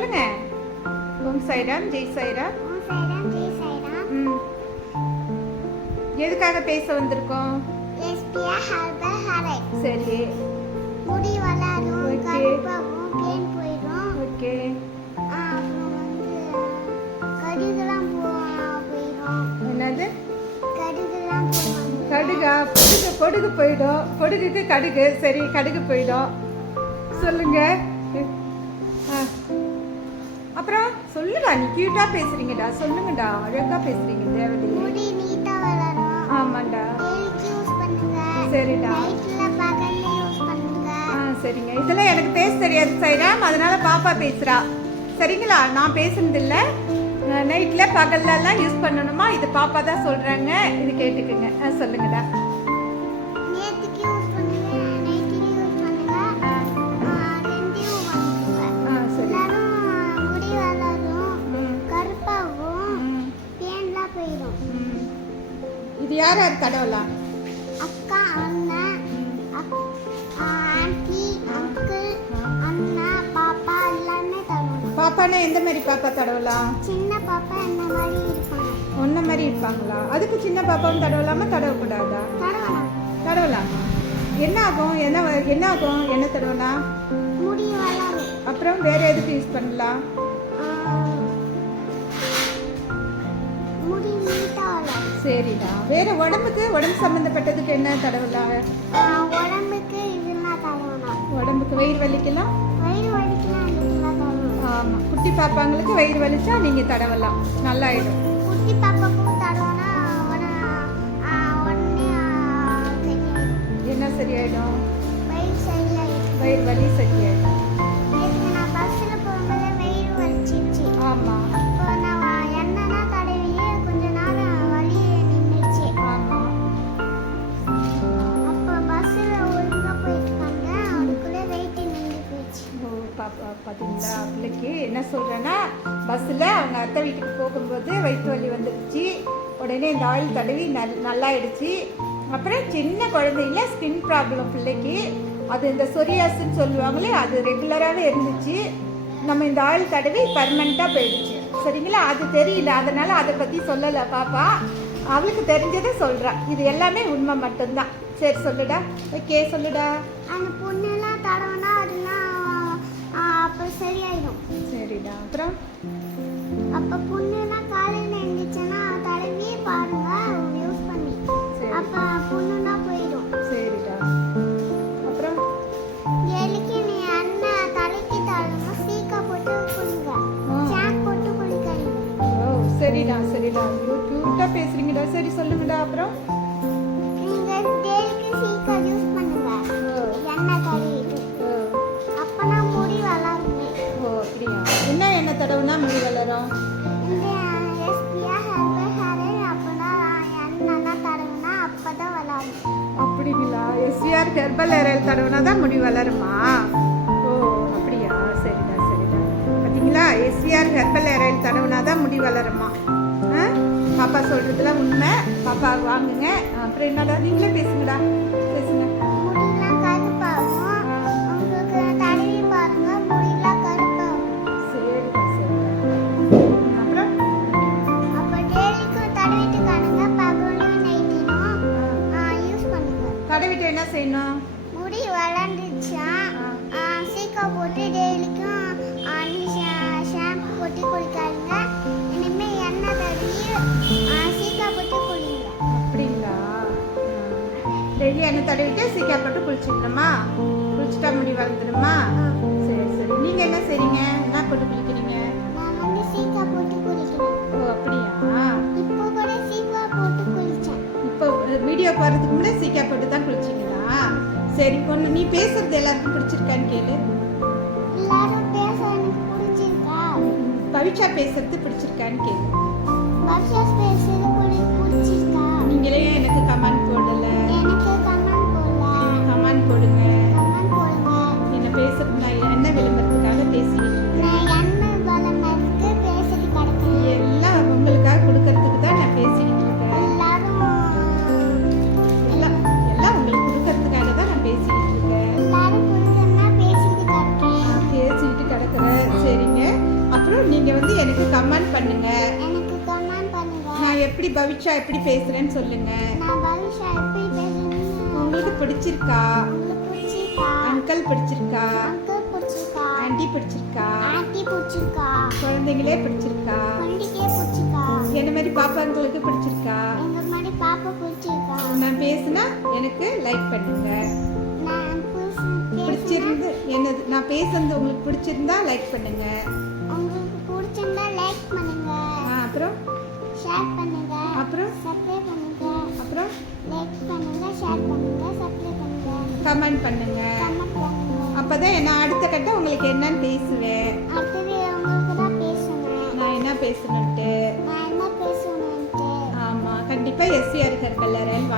சொல்லுங்க. ஓம் சைராம் ஜெய் சைராம். ஓம் சைராம் ஜெய் சைராம். ம் எதுக்காக பேச வந்திருக்கோம்? எஸ்பியா ஹர்பல் ஹரை சரி. முடி வளரும் Okay. கருப்பாகும் பேன் போயிடும். ஓகே. ஆ, அப்புறம் வந்து கடுகுலாம் போ போயிடும். என்னது? கடுகுலாம் கடுகா பொடுகு பொடுகு போயிடும். பொடுகுக்கு கடுகு. சரி கடுகு போயிடும். சொல்லுங்க. ஆ. அப்புறம் சொல்லுடா நீ கியூட்டா பேசுறீங்கடா. சொல்லுங்கடா அழகா பேசுறீங்க தேவதையே முடி நீட்டா வளரும் ஆமாண்டா. டெய்லிக்கு யூஸ் பண்ணுங்க. சரிடா. சரிங்க. இதெல்லாம் எனக்கு பேச தெரியாது சைராம் அதனால பாப்பா பேசுறா. சரிங்களா? நான் பேசுனது இல்ல நைட்டில் பகல்லலாம் யூஸ் பண்ணணுமா? இது பாப்பா தான் சொல்றாங்க. இது கேட்டுக்குங்க. சொல்லுங்கடா. இது யார் யார் தடவலாம் அக்கா அண்ணன் அக்- ஆ, ஆன்ட்டி அங்கிள் அண்ணா பாப்பா எல்லாமே தருவாங்க பாப்பானா எந்த மாதிரி பாப்பா தடவலாம் சின்ன பாப்பா என்ன மாதிரி இருப்பாங்க? ஒன்ன மாதிரி இருப்பாங்களா? அதுக்கு சின்ன பாப்பாவும் தடவலாமா தடவக்கூடாதா தருவாங்க தடவலாமா என்ன ஆகும்? என்ன என்ன ஆகும்? என்ன தடவலாம் முடி வளரும். அப்புறம் வேற எதுக்கு யூஸ் பண்ணலாம்? சரிடா. வேற உடம்புக்கு உடம்பு சம்மந்தப்பட்டதுக்கு என்ன தடவலாம் உடம்புக்கு இதெல்லாம் தருவாங்க உடம்புக்கு வயிறு வலிக்கலாம்? வயிறு வலிக்கலாம் ஆமாம் குட்டி பாப்பாங்களுக்கு வயிறு வலிச்சா நீங்கள் தடவலாம். நல்லாயிடும். குட்டி பாப்பாக்கும் சரியாயிடும். என்ன சரியாயிடும். வயிறு வலி சரியாயிடும். பார்த்தீங்களா பிள்ளைக்கு என்ன சொல்கிறேன்னா பஸ்ஸில் அவங்க அத்தை வீட்டுக்கு போகும்போது வயிற்று வலி வந்துடுச்சு. உடனே இந்த ஆயில் தடவி நல் நல்லாயிடுச்சு. அப்புறம் சின்ன குழந்தையில ஸ்கின் ப்ராப்ளம் பிள்ளைக்கு. அது இந்த சொரியாசுன்னு சொல்லுவாங்களே அது ரெகுலராகவே இருந்துச்சு. நம்ம இந்த ஆயில் தடவி பர்மனெண்ட்டாக போயிடுச்சு. சரிங்களா? அது தெரியல. அதனால் அதை பற்றி சொல்லலை பாப்பா. அவளுக்கு தெரிஞ்சதை சொல்கிறா இது எல்லாமே உண்மை மட்டும்தான். சரி சொல்லுடா. ஓகே சொல்லுடா. அந்த பொண்ணெல்லாம் தடவினா அதெல்லாம் ஆ, அப்போ சரியாயிடும். சரிடா. அப்புறம்? அப்போ பொண்ணெல்லாம் காலையில் எழுந்திரிச்சேன்னா தடவி பாருங்க யூஸ் பண்ணி. அப்போ பொண்ணுன்னா போயிடும். சரிடா. அப்புறம்? எலிக்கு நீ அண்ணன் தலைக்கு தடவணும் சீக்கா போட்டு குளிங்க. ஷாம்பு போட்டு குளிக்காதீங்க. ஓ சரிடா சரிடா. க்யூட்டாக பேசுறீங்கடா. சரி சொல்லுங்கடா. அப்புறம்? நீங்கள் டெய்லிக்கு சீக்கா அப்படிங்களா? எஸ்விஆர் ஹெர்பல் ஏரல் தடவுனா தான் முடி வளருமா? ஓ அப்படியா? சரிடா சரிடா. பார்த்தீங்களா? எஸ்விஆர் ஹெர்பல் ஏரல் தடவுனா தான் முடி வளருமா? பாப்பா சொல்கிறதுலாம் உண்மை. பாப்பா வாங்குங்க. அப்புறம் என்னடா? நீங்களே பேசுங்கடா. பேசுங்க. எண்ணெய் தடவிட்டு சீக்கா போட்டு குளிச்சிடணுமா குளிச்சுட்டா முடி வளர்ந்துடுமா? சரி சரி. நீங்கள் என்ன செய்றீங்க? என்ன போட்டு குளிக்கிறீங்க? போட்டு ஓ அப்படியா? இப்போ போட்டு வீடியோ போகிறதுக்கு முன்னாடி சீக்கா போட்டு தான் குளிச்சிங்களா சரி பொண்ணு நீ பேசுறது எல்லாருக்கும் பிடிச்சிருக்கான்னு கேளு. பவிஷா பேசுறது பிடிச்சிருக்கான்னு கேளு. நீங்களே எனக்கு கமெண்ட் போடுங்க. என்ன பேசுறது நான் என்ன விளம்பரத்துக்காக பேசிக்கிட்டு இருக்கேன்? எல்லாம் உங்களுக்காக கொடுக்கறதுக்கு தான் நான் பேசிக்கிட்டு இருக்கேன். எல்லாம் எல்லாம் உங்களுக்கு கொடுக்கறதுக்காக தான் நான் பேசிக்கிட்டு இருக்கேன். பேசிக்கிட்டு கிடக்குறேன். சரிங்க. அப்புறம் நீங்கள் வந்து எனக்கு கமெண்ட் பண்ணுங்க. நான் எப்படி பவிச்சா எப்படி பேசுகிறேன்னு சொல்லுங்கள் பிடிச்சிருக்கா? அங்கிள் பிடிச்சிருக்கா? ஆண்டி பிடிச்சிருக்கா? ஆண்டி பிடிச்சிருக்கா. குழந்தைங்களே பிடிச்சிருக்கா? பிடிச்சிருக்கா. என்ன மாதிரி பாப்பாங்களுக்கு பிடிச்சிருக்கா? எங்க மாதிரி பாப்பா பிடிச்சிருக்கா? நான் பேசுனா எனக்கு லைக் பண்ணுங்க. பிடிச்சிருந்து என்னது? நான் பேசுனது உங்களுக்கு பிடிச்சிருந்தா லைக் பண்ணுங்க. கமெண்ட் பண்ணுங்க அப்பதான் நான் அடுத்த கட்டம் உங்களுக்கு என்னன்னு பேசுவேன். நான் என்ன பேசணுன்ட்டு நான் என்ன பேசணும்ட்டு ஆமா கண்டிப்பா எஸ்விஆர் ஹெர்பல் ஆயில்